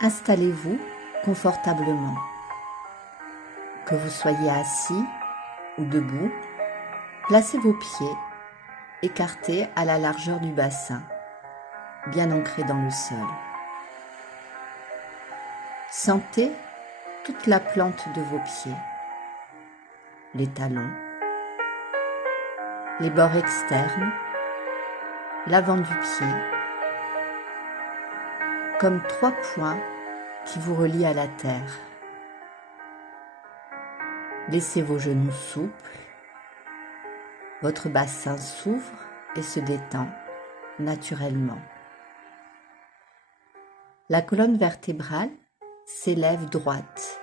Installez-vous confortablement. Que vous soyez assis ou debout, placez vos pieds écartés à la largeur du bassin, bien ancrés dans le sol. Sentez toute la plante de vos pieds, les talons, les bords externes, l'avant du pied, comme 3 points qui vous relient à la terre. Laissez vos genoux souples, votre bassin s'ouvre et se détend naturellement. La colonne vertébrale s'élève droite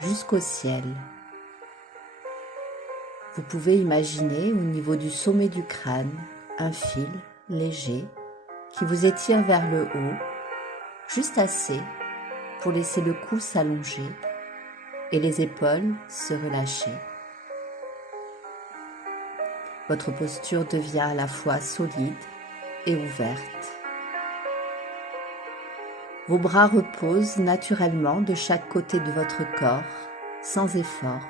jusqu'au ciel. Vous pouvez imaginer au niveau du sommet du crâne un fil léger qui vous étire vers le haut, juste assez pour laisser le cou s'allonger et les épaules se relâcher. Votre posture devient à la fois solide et ouverte. Vos bras reposent naturellement de chaque côté de votre corps, sans effort.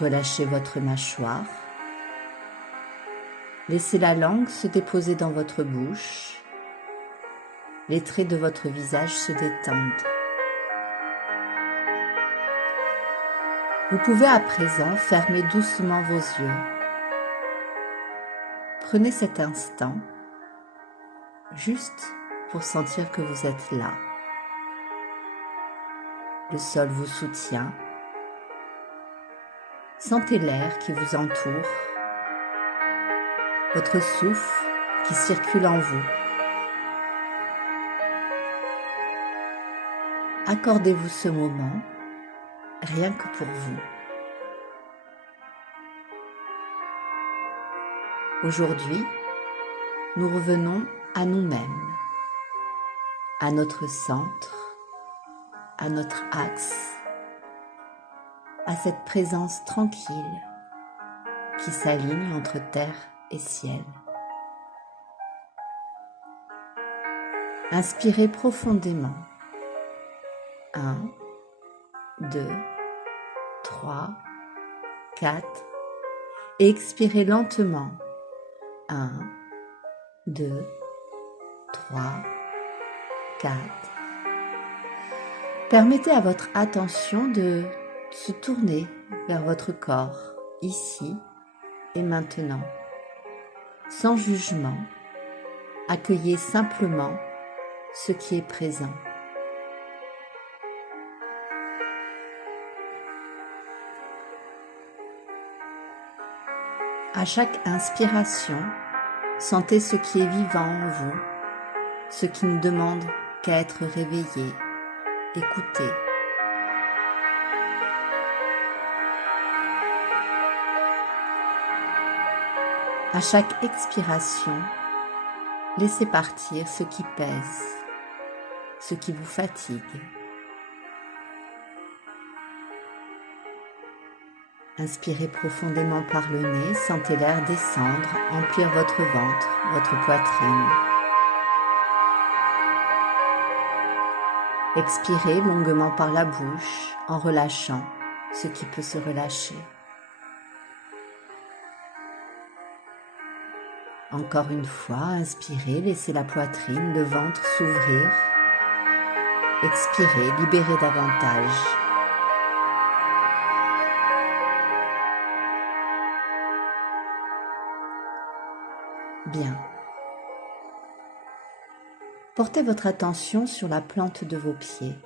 Relâchez votre mâchoire. Laissez la langue se déposer dans votre bouche. Les traits de votre visage se détendent. Vous pouvez à présent fermer doucement vos yeux. Prenez cet instant, juste pour sentir que vous êtes là. Le sol vous soutient. Sentez l'air qui vous entoure, votre souffle qui circule en vous. Accordez-vous ce moment rien que pour vous. Aujourd'hui, nous revenons à nous-mêmes, à notre centre, à notre axe, à cette présence tranquille qui s'aligne entre terre et ciel. Inspirez profondément. 1, 2, 3, 4 et expirez lentement. 1, 2, 3, 4. Permettez à votre attention de se tourner vers votre corps, ici et maintenant. Sans jugement, accueillez simplement ce qui est présent. À chaque inspiration, sentez ce qui est vivant en vous, ce qui ne demande qu'à être réveillé, écouté. À chaque expiration, laissez partir ce qui pèse, ce qui vous fatigue. Inspirez profondément par le nez, sentez l'air descendre, emplir votre ventre, votre poitrine. Expirez longuement par la bouche en relâchant ce qui peut se relâcher. Encore une fois, inspirez, laissez la poitrine, le ventre s'ouvrir. Expirez, libérez davantage. Bien. Portez votre attention sur la plante de vos pieds.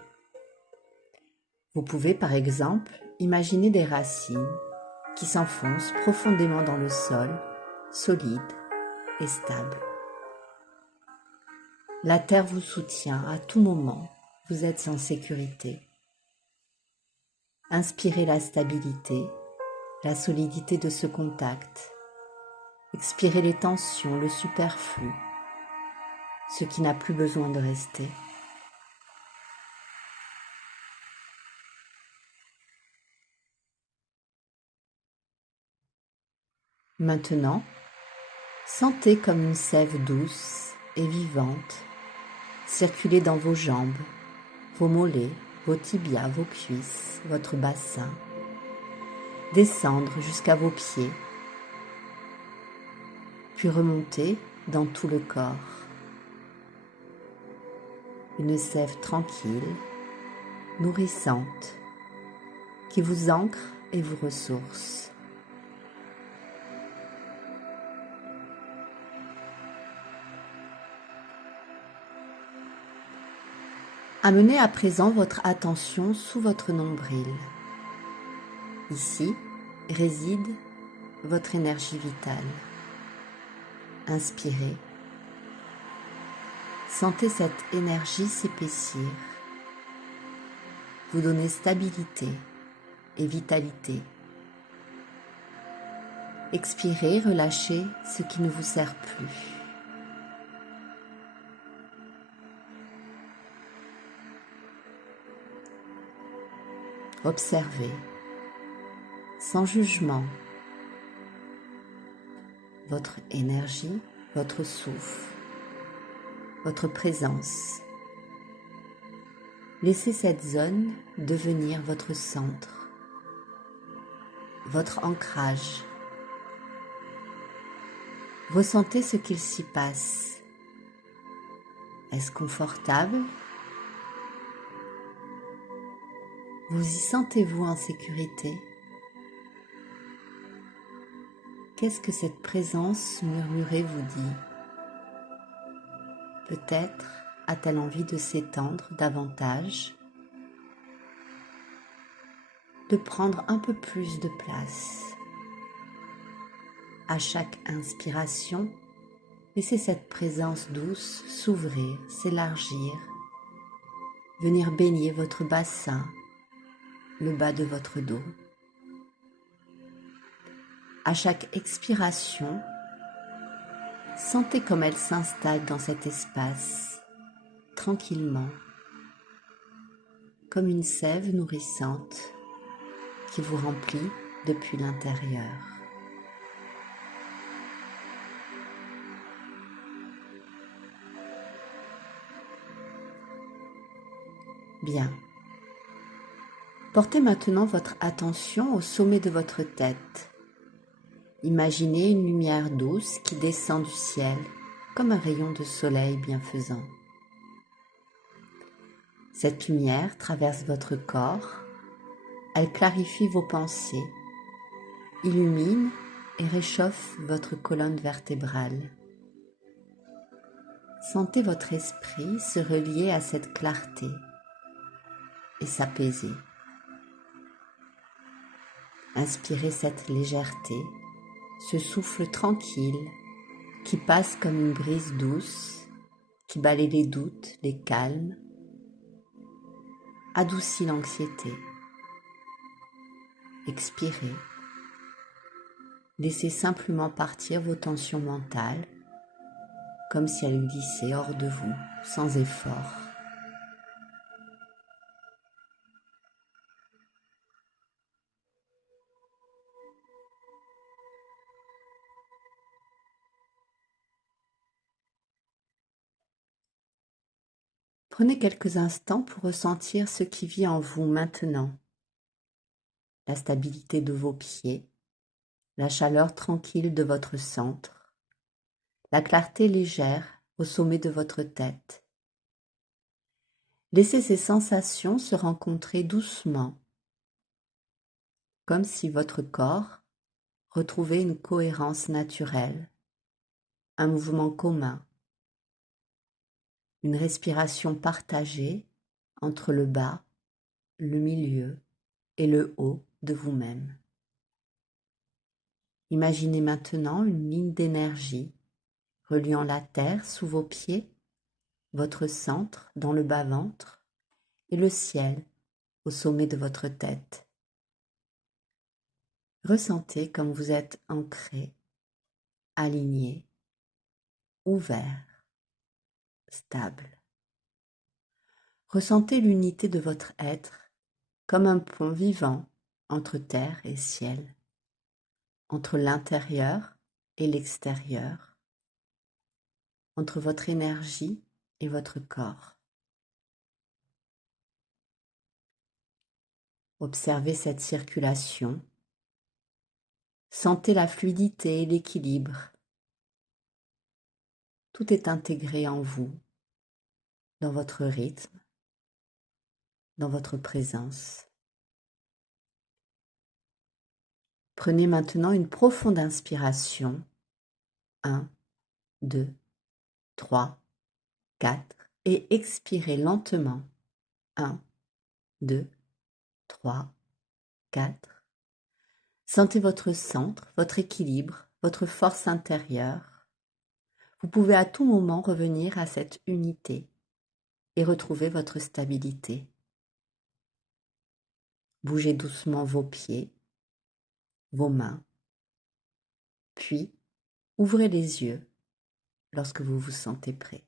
Vous pouvez par exemple imaginer des racines qui s'enfoncent profondément dans le sol, solides et stables. La terre vous soutient à tout moment, vous êtes en sécurité. Inspirez la stabilité, la solidité de ce contact. Expirez les tensions, le superflu, ce qui n'a plus besoin de rester. Maintenant, sentez comme une sève douce et vivante circuler dans vos jambes, vos mollets, vos tibias, vos cuisses, votre bassin, descendre jusqu'à vos pieds, puis remonter dans tout le corps. Une sève tranquille, nourrissante, qui vous ancre et vous ressource. Amenez à présent votre attention sous votre nombril. Ici réside votre énergie vitale. Inspirez. Sentez cette énergie s'épaissir, vous donner stabilité et vitalité. Expirez, relâchez ce qui ne vous sert plus. Observez, sans jugement, votre énergie, votre souffle, votre présence. Laissez cette zone devenir votre centre, votre ancrage. Ressentez ce qu'il s'y passe. Est-ce confortable? Vous y sentez-vous en sécurité? Qu'est-ce que cette présence murmurée vous dit? Peut-être a-t-elle envie de s'étendre davantage, de prendre un peu plus de place. À chaque inspiration, laissez cette présence douce s'ouvrir, s'élargir, venir baigner votre bassin, le bas de votre dos. À chaque expiration, sentez comme elle s'installe dans cet espace, tranquillement, comme une sève nourrissante qui vous remplit depuis l'intérieur. Bien. Portez maintenant votre attention au sommet de votre tête. Imaginez une lumière douce qui descend du ciel comme un rayon de soleil bienfaisant. Cette lumière traverse votre corps, elle clarifie vos pensées, illumine et réchauffe votre colonne vertébrale. Sentez votre esprit se relier à cette clarté et s'apaiser. Inspirez cette légèreté, ce souffle tranquille qui passe comme une brise douce, qui balaie les doutes, les calme, adoucit l'anxiété. Expirez. Laissez simplement partir vos tensions mentales, comme si elles glissaient hors de vous, sans effort. Prenez quelques instants pour ressentir ce qui vit en vous maintenant. La stabilité de vos pieds, la chaleur tranquille de votre centre, la clarté légère au sommet de votre tête. Laissez ces sensations se rencontrer doucement, comme si votre corps retrouvait une cohérence naturelle, un mouvement commun, une respiration partagée entre le bas, le milieu et le haut de vous-même. Imaginez maintenant une ligne d'énergie reliant la terre sous vos pieds, votre centre dans le bas-ventre et le ciel au sommet de votre tête. Ressentez comme vous êtes ancré, aligné, ouvert, stable. Ressentez l'unité de votre être comme un pont vivant entre terre et ciel, entre l'intérieur et l'extérieur, entre votre énergie et votre corps. Observez cette circulation. Sentez la fluidité et l'équilibre. Tout est intégré en vous, dans votre rythme, dans votre présence. Prenez maintenant une profonde inspiration. 1, 2, 3, 4 et expirez lentement. 1, 2, 3, 4. Sentez votre centre, votre équilibre, votre force intérieure. Vous pouvez à tout moment revenir à cette unité et retrouver votre stabilité. Bougez doucement vos pieds, vos mains, puis ouvrez les yeux lorsque vous vous sentez prêt.